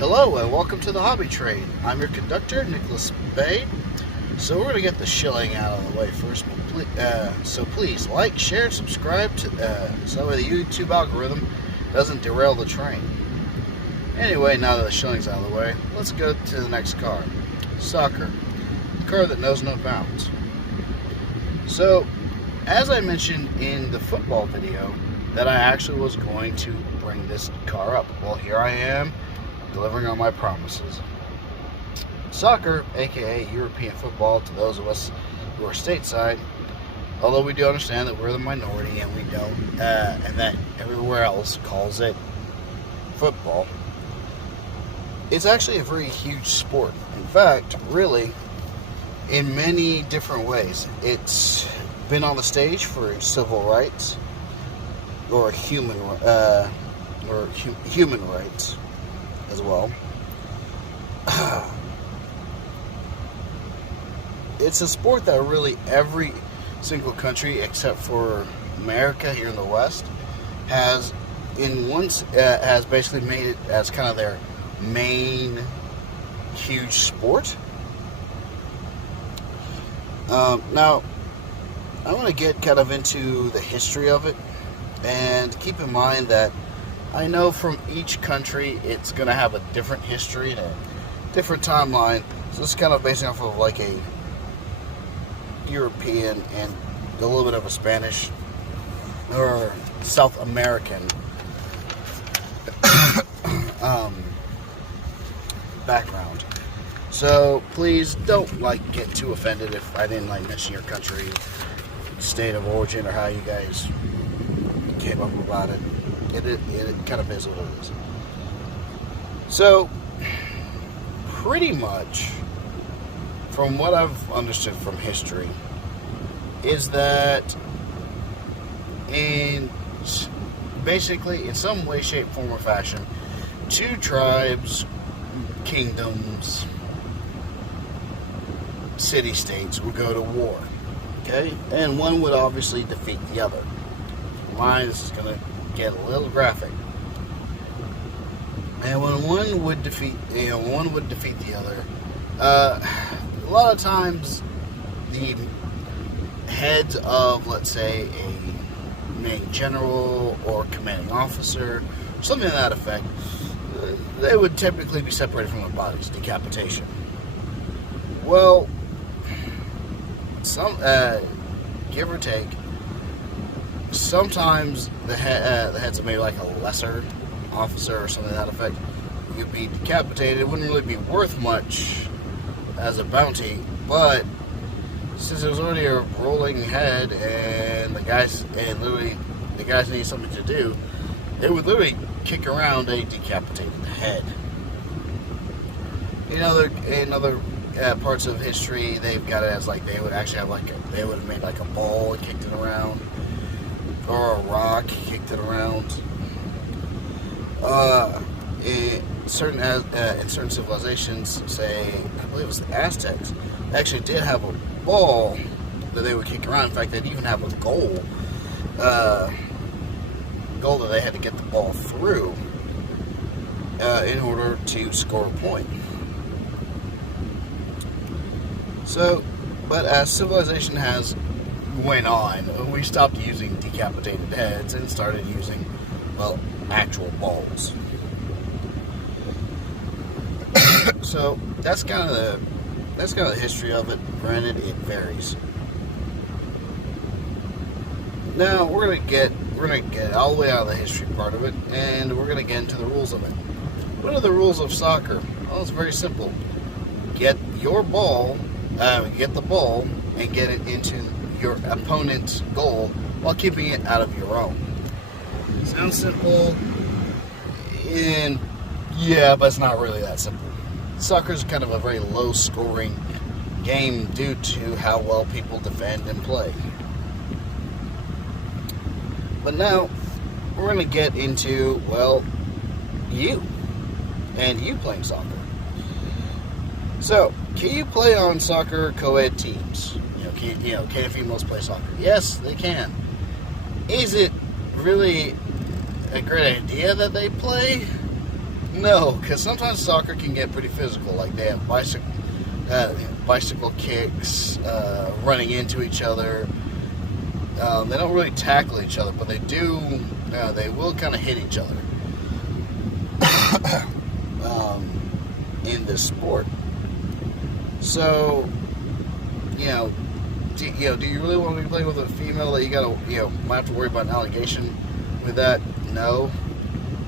Hello and welcome to the Hobby Trade. I'm your conductor, Nicholas Bay. So we're going to get the shilling out of the way first. So please like, share, and subscribe so the YouTube algorithm doesn't derail the train. Anyway, now that the shilling's out of the way, let's go to the next car. Soccer. The car that knows no bounds. So, as I mentioned in the football video, that I actually was going to bring this car up. Well, here I am, delivering on my promises. Soccer, aka European football, to those of us who are stateside, although we do understand that we're the minority and we don't, and that everywhere else calls it football, it's actually a very huge sport. In fact, really, in many different ways. It's been on the stage for civil rights or human rights as well. It's a sport that really every single country except for America here in the West has basically made it as kind of their main huge sport. Now, I want to get kind of into the history of it, and keep in mind that I know from each country it's going to have a different history and a different timeline. So this is kind of based off of like a European and a little bit of a Spanish or South American background. So please don't get too offended if I didn't mention your country, state of origin, or how you guys came up about it. It kind of is what it is. So, pretty much, from what I've understood from history, is that basically, in some way, shape, form, or fashion, two tribes, kingdoms, city-states would go to war. Okay? And one would obviously defeat the other. This is going to get a little graphic. And when one would defeat the other, a lot of times the heads of, let's say, a main general or commanding officer, something to that effect, they would typically be separated from their bodies, decapitation. Well, give or take, sometimes the heads of maybe like a lesser officer or something to that effect, you'd be decapitated. It wouldn't really be worth much as a bounty, but since it was already a rolling head and the guys need something to do, they would literally kick around a decapitated head. In other parts of history, they've got it as they would actually have they would have made a ball and kicked it around, or a rock, kicked it around. In certain civilizations, say, I believe it was the Aztecs, actually did have a ball that they would kick around. In fact, they'd even have a goal that they had to get the ball through in order to score a point. So, but as civilization has went on, we stopped using decapitated heads and started using, actual balls. So that's kind of the history of it. Granted, it varies. Now we're gonna get all the way out of the history part of it, and we're gonna get into the rules of it. What are the rules of soccer? Well, it's very simple. Get the ball, and get it into your opponent's goal while keeping it out of your own. Sounds simple, but it's not really that simple. Soccer is kind of a very low-scoring game due to how well people defend and play. But now, we're going to get into, you playing soccer. So, can you play on soccer co-ed teams? Can females play soccer? Yes, they can. Is it really a great idea that they play? No, because sometimes soccer can get pretty physical. Like they have bicycle kicks, running into each other. They don't really tackle each other, but they do. They will kind of hit each other in this sport. So, do you really want to be playing with a female that you gotta, might have to worry about an allegation with that? No.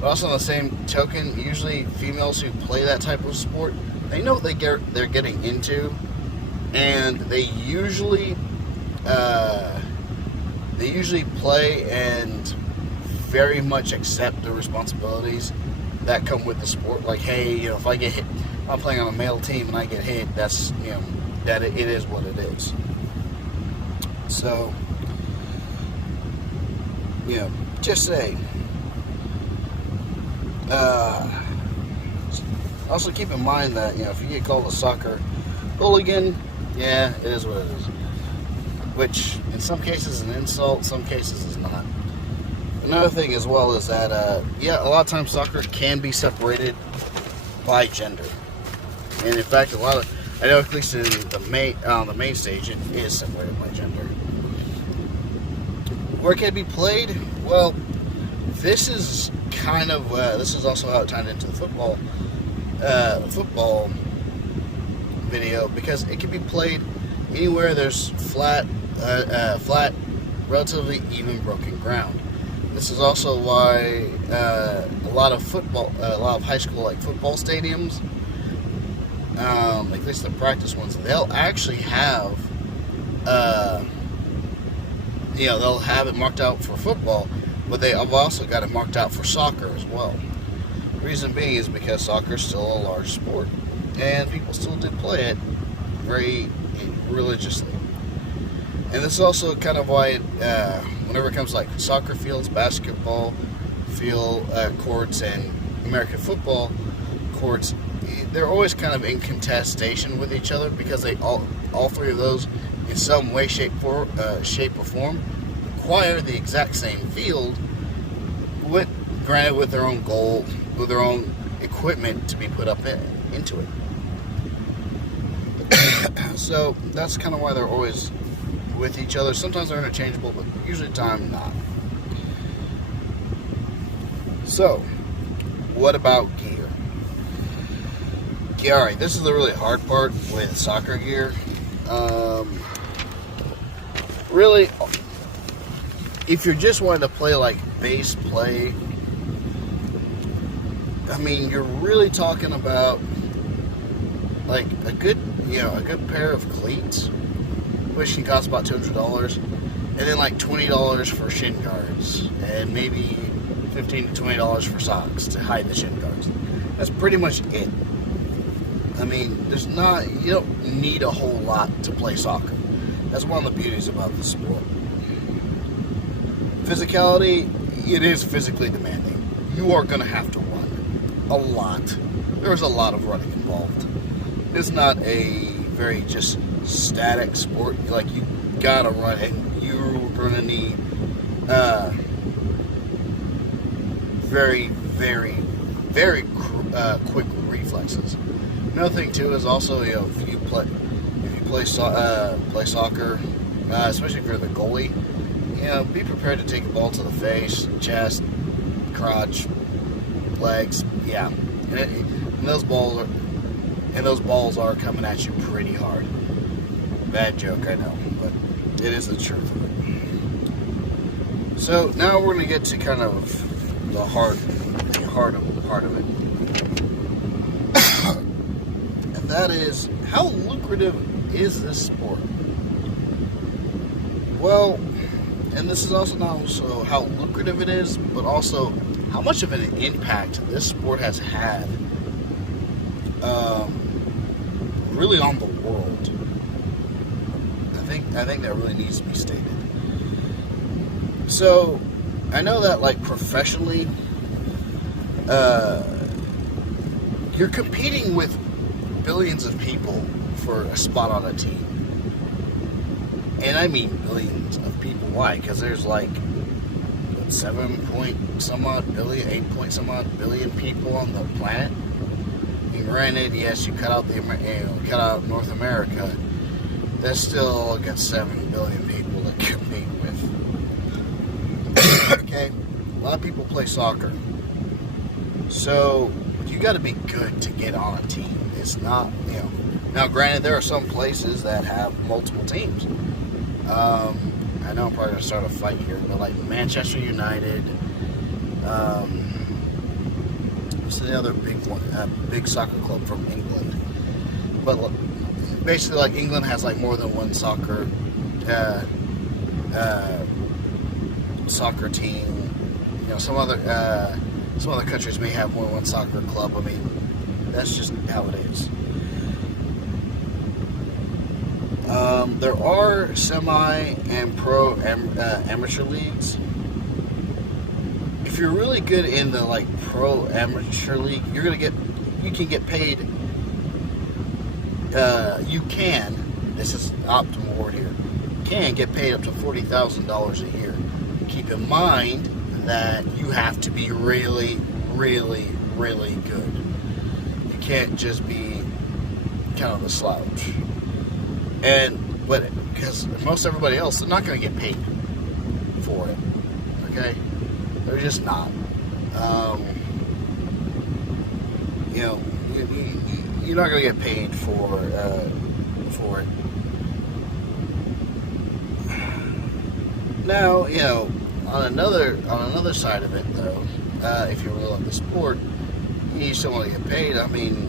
But also on the same token, usually females who play that type of sport, they know what they're getting into, and they usually play and very much accept the responsibilities that come with the sport. Like, hey, if I get hit, I'm playing on a male team and I get hit, that's, that it is what it is. So, just say. Also keep in mind that, if you get called a soccer hooligan, yeah, it is what it is. Which, in some cases, is an insult, some cases is not. Another thing as well is that, a lot of times soccer can be separated by gender. And in fact, I know at least in the main stage, it is separated by gender. Where it can be played? Well, this is this is also how it tied into the football video, because it can be played anywhere there's flat, relatively even broken ground. This is also why a lot of high school football stadiums, at least the practice ones, they'll actually have, they'll have it marked out for football, but they have also got it marked out for soccer as well. The reason being is because soccer is still a large sport, and people still do play it very religiously. And this is also kind of why, whenever it comes to soccer fields, basketball field courts, and American football courts, they're always kind of in contestation with each other, because they all three of those, in some way, shape, or form, require the exact same field, granted with their own goal, with their own equipment to be put up into it. So that's kind of why they're always with each other. Sometimes they're interchangeable, but usually time not. So, what about gear? Yeah, alright, this is the really hard part with soccer gear. Really, if you're just wanting to play base play, I mean, you're really talking about a good pair of cleats, which can cost about $200, and then $20 for shin guards, and maybe $15 to $20 for socks to hide the shin guards. That's pretty much it. I mean, you don't need a whole lot to play soccer. That's one of the beauties about the sport. Physicality, it is physically demanding. You are going to have to run a lot. There's a lot of running involved. It's not a very just static sport. You gotta run, and you're going to need very, very, very quick reflexes. Another thing too is also, if you play soccer, especially if you're the goalie, be prepared to take the ball to the face, chest, crotch, legs, and those balls are coming at you pretty hard. Bad joke, I know, but it is the truth of it. So now we're going to get to kind of the heart part of it. And that is, how lucrative is this sport? Well, and this is also not also how lucrative it is, but also how much of an impact this sport has had really on the world. I think that really needs to be stated. So, I know that professionally, you're competing with billions of people for a spot on a team. And I mean billions of people. Why? Because there's let's 7 point some odd billion, 8 point some odd billion people on the planet. And granted, yes, you cut out cut out North America. There's still got 7 billion people to compete with. Okay, a lot of people play soccer, so you got to be good to get on a team. It's not, Now, granted, there are some places that have multiple teams. I know I'm probably gonna start a fight here, but like Manchester United, what's the other big one? Big soccer club from England. But basically, like England has like more than one soccer team. Some other countries may have more than one soccer club. I mean, that's just how it is. There are semi and pro amateur leagues. If you're really good in the like pro amateur league, you can get paid. This is optimal word here. Can get paid up to $40,000 a year. Keep in mind that you have to be really, really, really good. You can't just be kind of a slouch. But because most everybody else, they're not going to get paid for it. Okay, they're just not. You're not going to get paid for it. Now, on another side of it, though, if you really love the sport, you still want to get paid. I mean,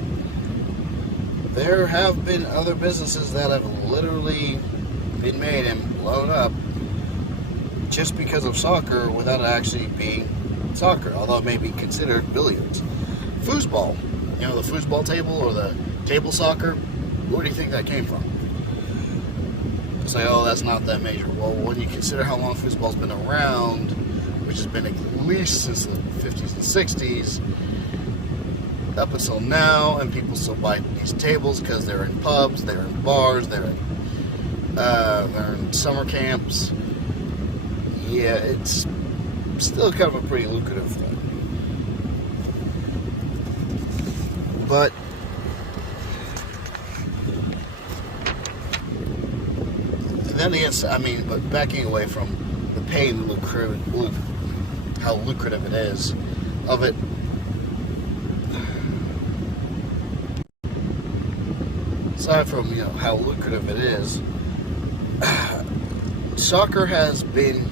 there have been other businesses that have literally been made and blown up just because of soccer without it actually being soccer, although it may be considered billiards. Foosball, the foosball table or the table soccer, where do you think that came from? It's like, oh, that's not that major. Well, when you consider how long foosball's been around, which has been at least since the 50s and 60s, up until now, and people still buy these tables because they're in pubs, they're in bars, they're in summer camps. Yeah, it's still kind of a pretty lucrative thing. But then again, but backing away from the pain, how lucrative it is of it. Aside from how lucrative it is, soccer has been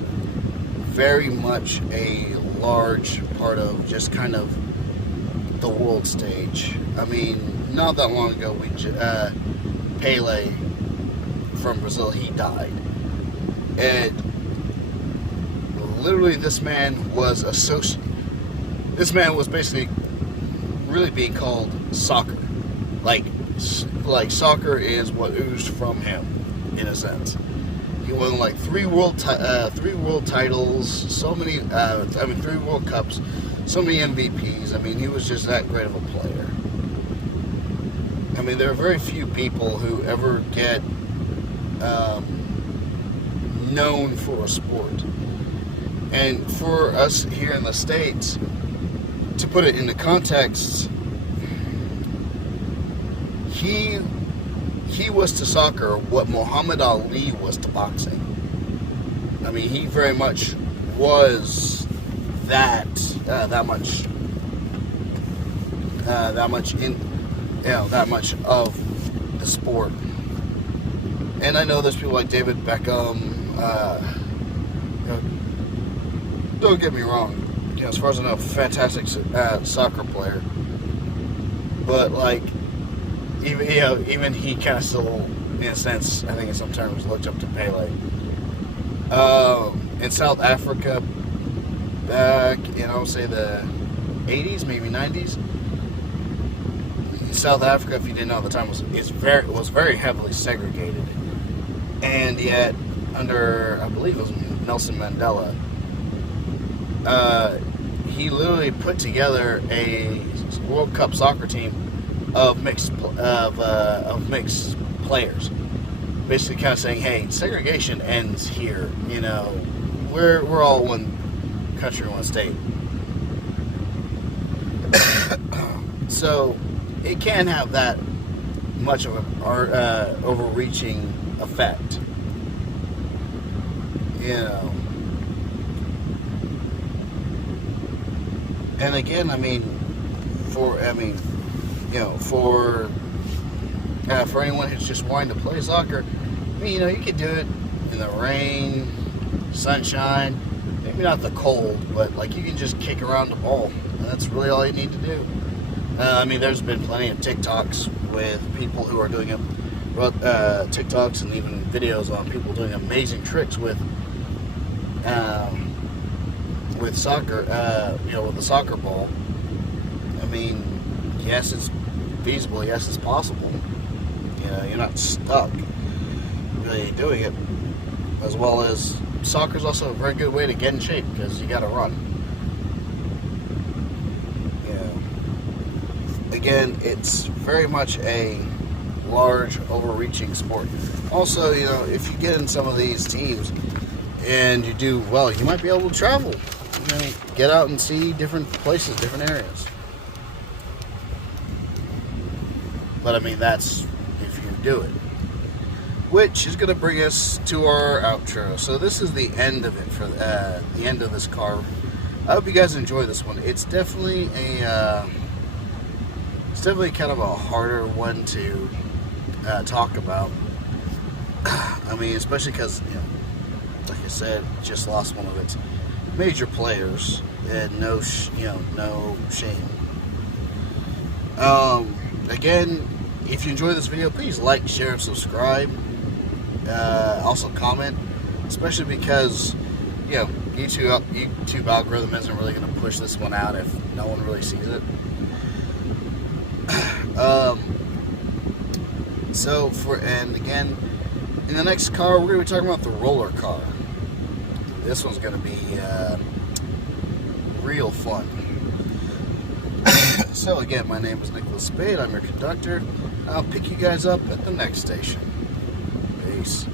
very much a large part of just kind of the world stage. I mean, not that long ago, Pele from Brazil, he died, and literally this man was basically really being called soccer, like soccer is what oozed from him, in a sense. He won like 3 world titles, so many, 3 World Cups, so many MVPs. I mean, he was just that great of a player. I mean, there are very few people who ever get known for a sport. And for us here in the States, to put it into context, he was to soccer what Muhammad Ali was to boxing. I mean, he very much was that much of the sport. And I know there's people like David Beckham. Don't get me wrong. As far as I know, fantastic soccer player. But like, even he kind of still, in a sense, I think in some terms, looked up to Pele. In South Africa, back in, I would say, the 80s, maybe 90s. South Africa, if you didn't know at the time, was very heavily segregated. And yet, under, I believe it was Nelson Mandela, he literally put together a World Cup soccer team of mixed players, basically kind of saying, hey, segregation ends here. We're all one country in one state. So it can have that much of an overreaching effect. You know. And again, I mean, for anyone who's just wanting to play soccer, I mean, you could do it in the rain, sunshine, maybe not the cold, but like you can just kick around the ball, and that's really all you need to do. I mean, there's been plenty of TikToks with people who are doing it, TikToks and even videos on people doing amazing tricks with soccer, with the soccer ball. I mean, yes, it's feasible. Yes, it's possible. You're not stuck really doing it. As well as soccer's also a very good way to get in shape because you got to run. Again, it's very much a large, overreaching sport. Also, if you get in some of these teams and you do well, you might be able to travel. Get out and see different places, different areas. But I mean, that's if you do it. Which is going to bring us to our outro. So this is the end of it for the end of this car. I hope you guys enjoy this one. It's definitely kind of a harder one to talk about. I mean, especially because, like I said, just lost one of its major players, and no shame. Again, if you enjoy this video, please like, share, and subscribe. Also comment, especially because YouTube algorithm isn't really going to push this one out if no one really sees it. And again, in the next car, we're going to be talking about the roller car. This one's going to be real fun. So again, my name is Nicholas Spade. I'm your conductor. I'll pick you guys up at the next station. Peace.